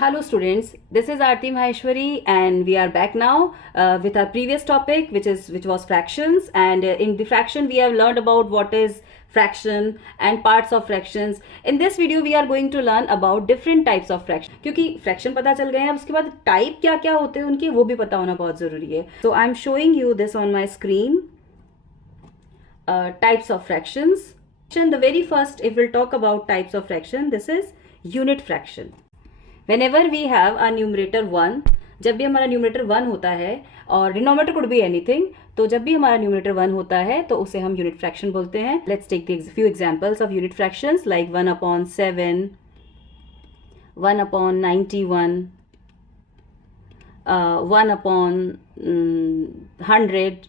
Hello students, this is Aarti Maheshwari and we are back now with our previous topic which was fractions, and in the fraction we have learned about what is fraction and parts of fractions. In this video we are going to learn about different types of fraction, क्योंकि fraction पता चल गए हैं, उसके बाद type क्या क्या होते हैं उनके वो भी पता होना बहुत ज़रूरी है. So I am showing you this on my screen. Types of fractions. The very first, if we'll talk about types of fraction, this is unit fraction. Whenever we have a numerator 1, जब भी हमारा numerator 1 होता है, और denominator could be anything, तो जब भी हमारा न्यूमरेटर 1 होता है तो उसे हम यूनिट फ्रैक्शन बोलते हैं. Let's take the few examples of unit fractions like 1/7, 1/91, 1/100.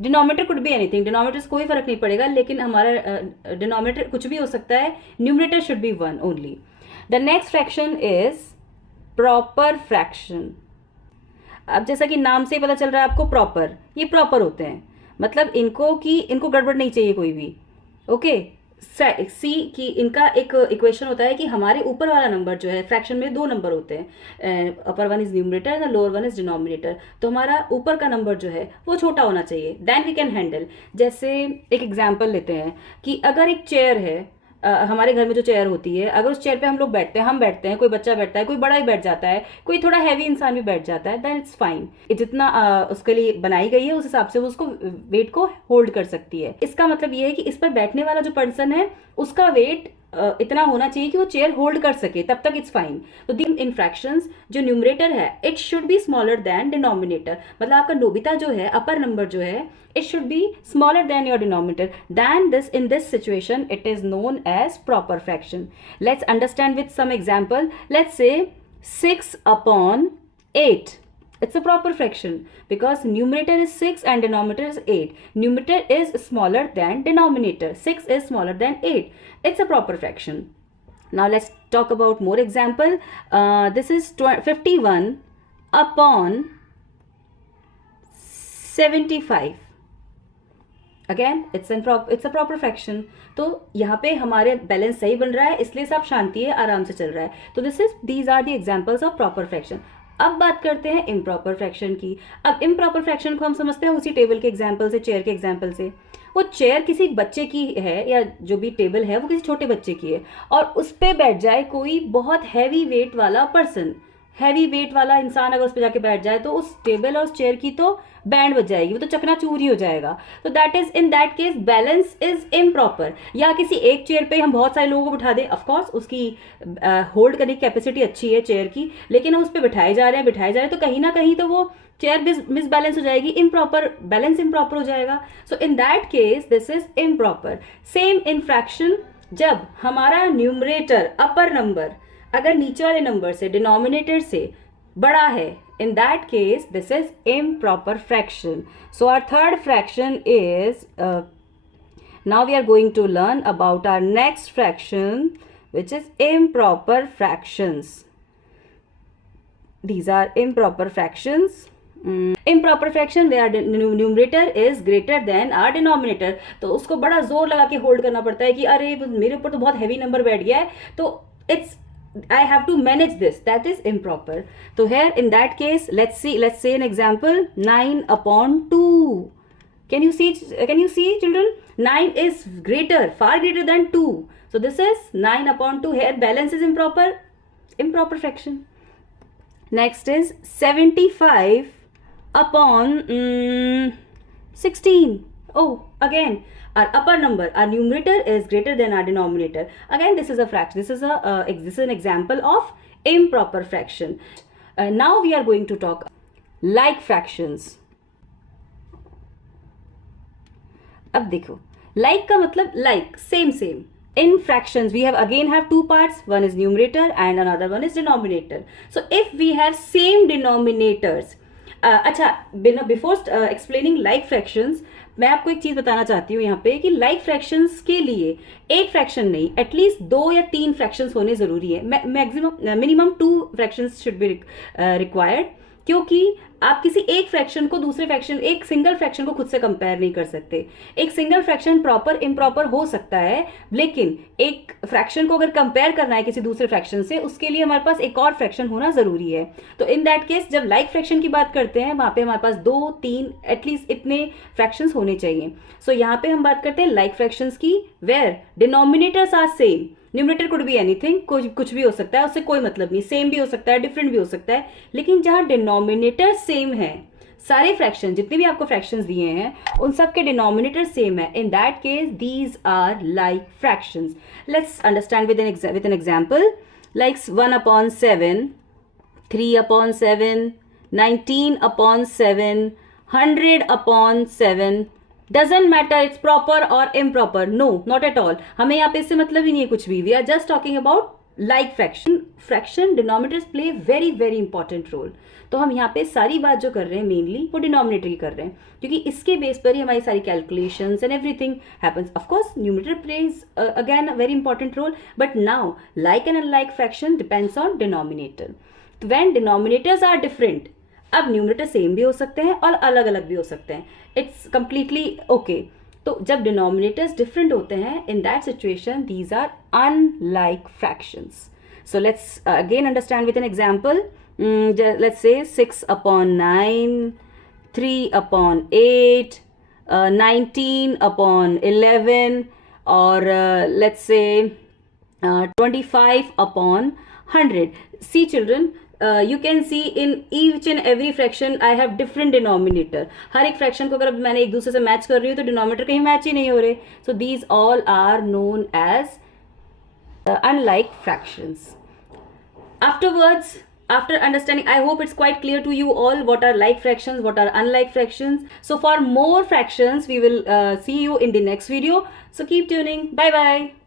Denominator could be anything, denominator से कोई फर्क नहीं पड़ेगा, लेकिन हमारा डिनोमिनेटर कुछ भी हो सकता है, numerator should be 1 only. The next fraction is proper fraction. अब जैसा कि नाम से ही पता चल रहा है आपको, प्रॉपर, ये प्रॉपर होते हैं, मतलब इनको गड़बड़ नहीं चाहिए कोई भी. ओके, सी कि इनका एक इक्वेशन होता है कि हमारे ऊपर वाला नंबर जो है, फ्रैक्शन में 2 नंबर होते हैं, upper one is numerator and lower one is denominator. तो हमारा ऊपर का नंबर जो है वो छोटा होना चाहिए, देन वी कैन हैंडल. जैसे एक एग्जांपल लेते हैं कि अगर एक चेयर है, हमारे घर में जो चेयर होती है, अगर उस चेयर पे हम लोग बैठते हैं, हम बैठते हैं, कोई बच्चा बैठता है, कोई बड़ा ही बैठ जाता है, कोई थोड़ा हैवी इंसान भी बैठ जाता है, देन इट्स फाइन. जितना उसके लिए बनाई गई है उस हिसाब से वो उसको वेट को होल्ड कर सकती है. इसका मतलब ये है कि इस पर बैठने वाला जो पर्सन है उसका वेट इतना होना चाहिए कि वो चेयर होल्ड कर सके, तब तक इट्स फाइन. तो इन फ्रैक्शंस जो न्यूमरेटर है it should be smaller than denominator, मतलब आपका नोबिता जो है, अपर नंबर जो है, it should be smaller than your denominator. Then in this situation it is known as proper fraction. Let's understand with some example. Let's say 6/8. It's a proper fraction because numerator is 6 and denominator is 8. Numerator is smaller than denominator. 6 is smaller than 8. It's a proper fraction. Now let's talk about more example. This is 51/75. Again it's a proper fraction. तो यहाँ पे हमारे balance सही बन रहा है, इसलिए सब शांति है, आराम से चल रहा है. तो these are the examples of proper fraction. अब बात करते हैं इम्प्रॉपर फ्रैक्शन की. अब इम्प्रॉपर फ्रैक्शन को हम समझते हैं उसी टेबल के एग्जाम्पल से, चेयर के एग्जाम्पल से. वो चेयर किसी बच्चे की है, या जो भी टेबल है वो किसी छोटे बच्चे की है, और उस पर बैठ जाए कोई बहुत हैवी वेट वाला पर्सन, हैवी वेट वाला इंसान अगर उस पर जाके बैठ जाए तो उस टेबल और उस चेयर की तो बैंड बज जाएगी, वो तो चकनाचूर ही हो जाएगा. तो that is in that case balance is improper. या किसी एक चेयर पे हम बहुत सारे लोगों को बिठा दें, ऑफकोर्स उसकी होल्ड करने की कैपेसिटी अच्छी है चेयर की, लेकिन हम उस पर बिठाए जा रहे हैं, तो कहीं ना कहीं तो वो चेयर मिस बैलेंस हो जाएगी, इम्प्रॉपर बैलेंस इम्प्रॉपर हो जाएगा. So in that case this is improper. Same in fraction, जब हमारा न्यूमरेटर अपर नंबर अगर नीचे वाले नंबर से, डिनोमिनेटर से बड़ा है, in that case this is improper fraction. So our third fraction is now we are going to learn about our next fraction, which is improper fractions. These are improper fractions. Improper fraction where numerator is greater than our denominator. तो उसको बड़ा जोर लगा के hold करना पड़ता है कि अरे मेरे ऊपर तो बहुत हैवी नंबर बैठ गया है, तो I have to manage this. That is improper. So here in that case, let's say an example, 9/2. Can you see children? 9 is far greater than 2. So this is 9/2. Here balance is improper fraction. Next is 75/16. Oh, again, our upper number, our numerator is greater than our denominator. Again, this is a fraction. This is an example of improper fraction. Now we are going to talk like fractions. अब देखो, like का मतलब like, same. In fractions, we have two parts. One is numerator and another one is denominator. So if we have same denominators, अच्छा, before explaining like fractions, मैं आपको एक चीज बताना चाहती हूँ यहाँ पे कि लाइक फ्रैक्शंस के लिए एक फ्रैक्शन नहीं, एटलीस्ट 2 या 3 फ्रैक्शंस होने जरूरी है. Maximum minimum 2 fractions should be required. क्योंकि आप किसी एक फ्रैक्शन को दूसरे फ्रैक्शन, एक सिंगल फ्रैक्शन को खुद से कंपेयर नहीं कर सकते. एक सिंगल फ्रैक्शन प्रॉपर इम्प्रॉपर हो सकता है, लेकिन एक फ्रैक्शन को अगर कंपेयर करना है किसी दूसरे फ्रैक्शन से, उसके लिए हमारे पास एक और फ्रैक्शन होना जरूरी है. तो इन दैट केस जब लाइक फ्रैक्शन की बात करते हैं, वहां पे हमारे पास 2, 3 एटलीस्ट इतने फ्रैक्शंस होने चाहिए. सो यहाँ पे हम बात करते हैं लाइक फ्रैक्शंस की, where denominators are same. Numerator could be anything, कुछ भी हो सकता है, उससे कोई मतलब नहीं. सेम भी हो सकता है, डिफरेंट भी हो सकता है, लेकिन जहां डिनोमिनेटर सेम है, सारे फ्रैक्शन जितने भी आपको फ्रैक्शंस दिए हैं उन सब के डिनोमिनेटर सेम है, in that case these are like fractions. Let's understand with an example. Like 1/7, 3/7, 19/7, 100/7. Doesn't matter it's proper और improper, no not at all. हमें यहाँ पे इससे मतलब ही नहीं है कुछ भी. We are just talking about like fraction. Fraction denominators play very very important role. तो हम यहाँ पे सारी बात जो कर रहे हैं मेनली वो डिनोमिनेटर की कर रहे हैं, क्योंकि इसके बेस पर ही हमारी सारी calculations and everything happens. Of course numerator plays again a very important role, but now like and unlike fraction depends on denominator. तो व्हेन डिनोमिनेटर्स आर डिफरेंट, अब न्यूमरेटर सेम भी हो सकते हैं और अलग अलग भी हो सकते हैं. It's completely okay. तो जब डिनोमिनेटर्स डिफरेंट होते हैं, in that situation these are unlike fractions. So let's again understand with an example. Let's say 6/9, 3/8, 19/11, और let's say 25/100. See children, you can see in each and every fraction I have different denominator. हर एक fraction को अगर मैंने एक दूसरे से match कर रही हूँ तो डिनोमिनेटर कहीं मैच ही नहीं हो रहे. So these all are known as unlike fractions. Afterwards, after understanding, I hope it's quite clear to you all what are like fractions, what are unlike fractions. So for more fractions we will see you in the next video. So keep tuning. Bye bye.